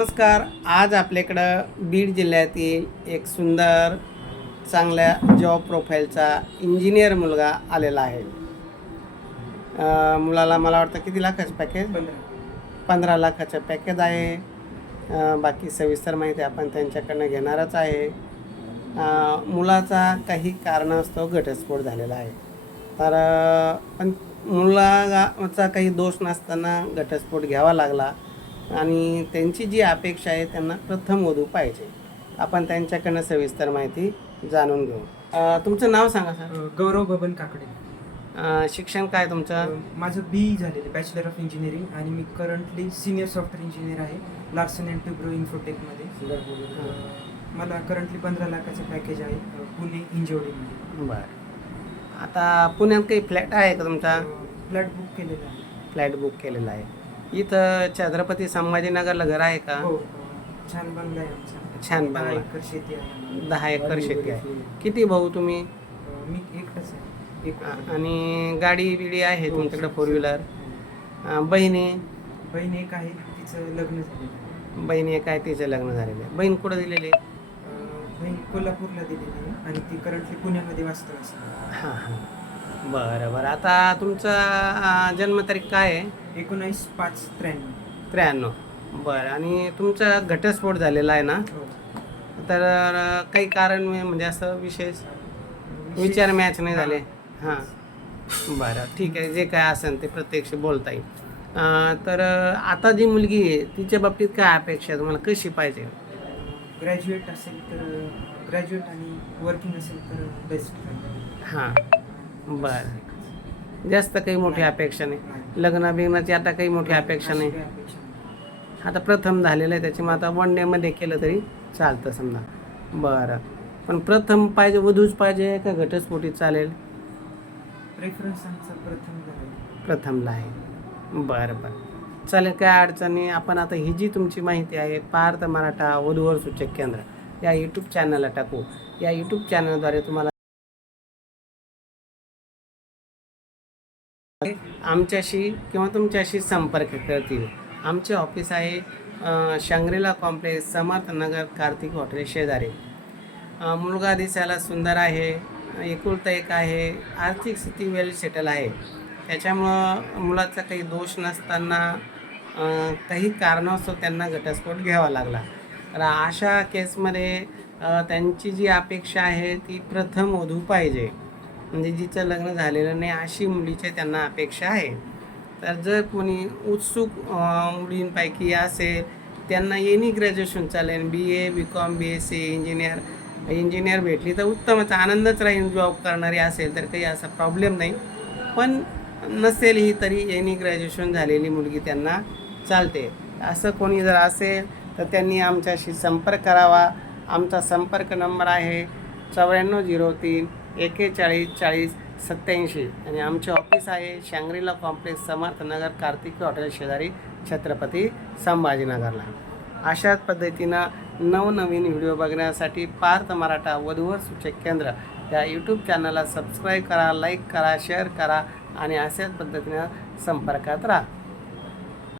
नमस्कार आज आपल्याकडं बीड जिल्ह्यातील एक सुंदर चांगल्या जॉब प्रोफाईलचा इंजिनियर मुलगा आलेला आहे. मुलाला मला वाटतं किती लाखाचं पॅकेज पंधरा लाखाचं पॅकेज आहे. बाकी सविस्तर माहिती आपण त्यांच्याकडनं घेणारच आहे. मुलाचा काही कारणास्तव घटस्फोट झालेला आहे. तर पण मुलाचा काही दोष नसताना घटस्फोट घ्यावा लागला. आणि त्यांची जी अपेक्षा आहे त्यांना प्रथम वधू पाहिजे. आपण त्यांच्याकडनं सविस्तर माहिती जाणून घेऊ. तुमचं नाव सांगा सर. गौरव बबन काकडे. शिक्षण काय तुमचं? माझं बी झालेलं आहे बॅचलर ऑफ इंजिनिअरिंग आणि मी करंटली सिनियर सॉफ्टवेअर इंजिनियर आहे लार्सन अँड ट्युब्रो इन्फोटेकमध्ये मला करंटली पंधरा लाखाचं पॅकेज आहे पुणे हिंजवडीमध्ये बरं. आता पुण्यात काही फ्लॅट आहे का तुमचा? फ्लॅट बुक केलेला आहे. फ्लॅट बुक केलेला आहे. इथं छत्रपती संभाजीनगरला घर आहे का? हो छान बंगला आहे आमचा. छान दहा बंगला. एकर शेती आहे. दहा एकर शेती आहे. किती भाऊ तुम्ही? अ, मी एकटाच आहे. एक आ- आणि गाडी बिडी आहे हो, तुमच्याकडे हो. फोर व्हीलर हो. बहिणी? बहीण एक आहे तिचं लग्न झालेलं आहे. बहिणी एक आहे तिचं लग्न झालेलं आहे. बहीण कुठं दिलेली आहे? अ, बहीण कोल्हापूरला दिलेली आहे आणि ती करंटली पुण्यामध्ये वास्तव असते हां हां. बरं बरं. आता तुमचा जन्मतारीख काय आहे? एकोणावीस पाच त्र्याण्णव. त्र्याण्णव. बरं आणि तुमचा घटस्फोट झालेला आहे ना? हो. तर अ, काही कारण म्हणजे असं विशेष? विचार मॅच नाही झाले? हां. बरं ठीक आहे. जे काय असेल ते प्रत्यक्ष बोलता येईल. अं, तर अं, आता जी मुलगी आहे तिच्या बाबतीत काय अपेक्षा आहे? तुम्हाला कशी पाहिजे? ग्रॅज्युएट असेल तर ग्रॅज्युएट आणि वर्किंग असेल तर बेस्ट हां. बरं. जास्त काही मोठी अपेक्षा नाही. लग्न बिग्नाची आता काही मोठी अपेक्षा नाही. आता प्रथम झालेलं आहे त्याच्यामुळे आता वन डेमध्ये केलं तरी चालतं समजा. बरं. पण प्रथम पाहिजे वधूच पाहिजे का घटस्फोटीत चालेल? प्रेफरन्स आमचा प्रथम झाला. प्रथमला आहे. बरं बरं. चालेल काय अडचणी आपण आता ही जी तुमची माहिती आहे पार्थ मराठा वधूवर सूचक केंद्र या यूट्यूब चॅनलला टाकू. या यूट्यूब चॅनलद्वारे तुम्हाला आमच्याशी किंवा तुमच्याशी संपर्क करतील. आमचे ऑफिस आहे अं, Shangrila complex Samarthnagar Kartik hotel शेजारी. मुलगा दिसायला सुंदर आहे एकुलता एक आहे आर्थिक स्थिती वेल सेटल आहे. त्याच्यामुळं मुलाचा काही दोष नसताना काही कारणास्तव त्यांना घटस्फोट घ्यावा लागला. तर अशा केसमध्ये त्यांची जी अपेक्षा आहे ती प्रथम ओधू पाहिजे. म्हणजे जिचं लग्न झालेलं नाही अशी मुलीची त्यांना अपेक्षा आहे. तर जर कोणी उत्सुक मुलींपैकी असेल त्यांना एनी ग्रॅज्युएशन चालेल B A B com B S C engineer engineer भेटली तर उत्तमच आनंदच राहील जॉब करणारी असेल तर काही असा प्रॉब्लेम नाही. पण नसेल ही तरी एनी ग्रॅज्युएशन झालेली मुलगी त्यांना चालते. असं कोणी जर असेल तर त्यांनी आमच्याशी संपर्क करावा. आमचा संपर्क नंबर आहे चौऱ्याण्णव झिरो तीन एकेचाळीस चाळीस सत्याऐंशी आणि आमचे ऑफिस आहे Shangrila complex Samarthnagar Kartiki hotel शेजारी छत्रपती संभाजीनगरला. अशाच पद्धतीनं नवनवीन व्हिडिओ बघण्यासाठी पार्थ मराठा वधूवर सूचक केंद्र. या यूट्यूब चॅनलला सबस्क्राईब करा लाईक करा शेअर करा आणि अशाच पद्धतीनं संपर्कात राहा.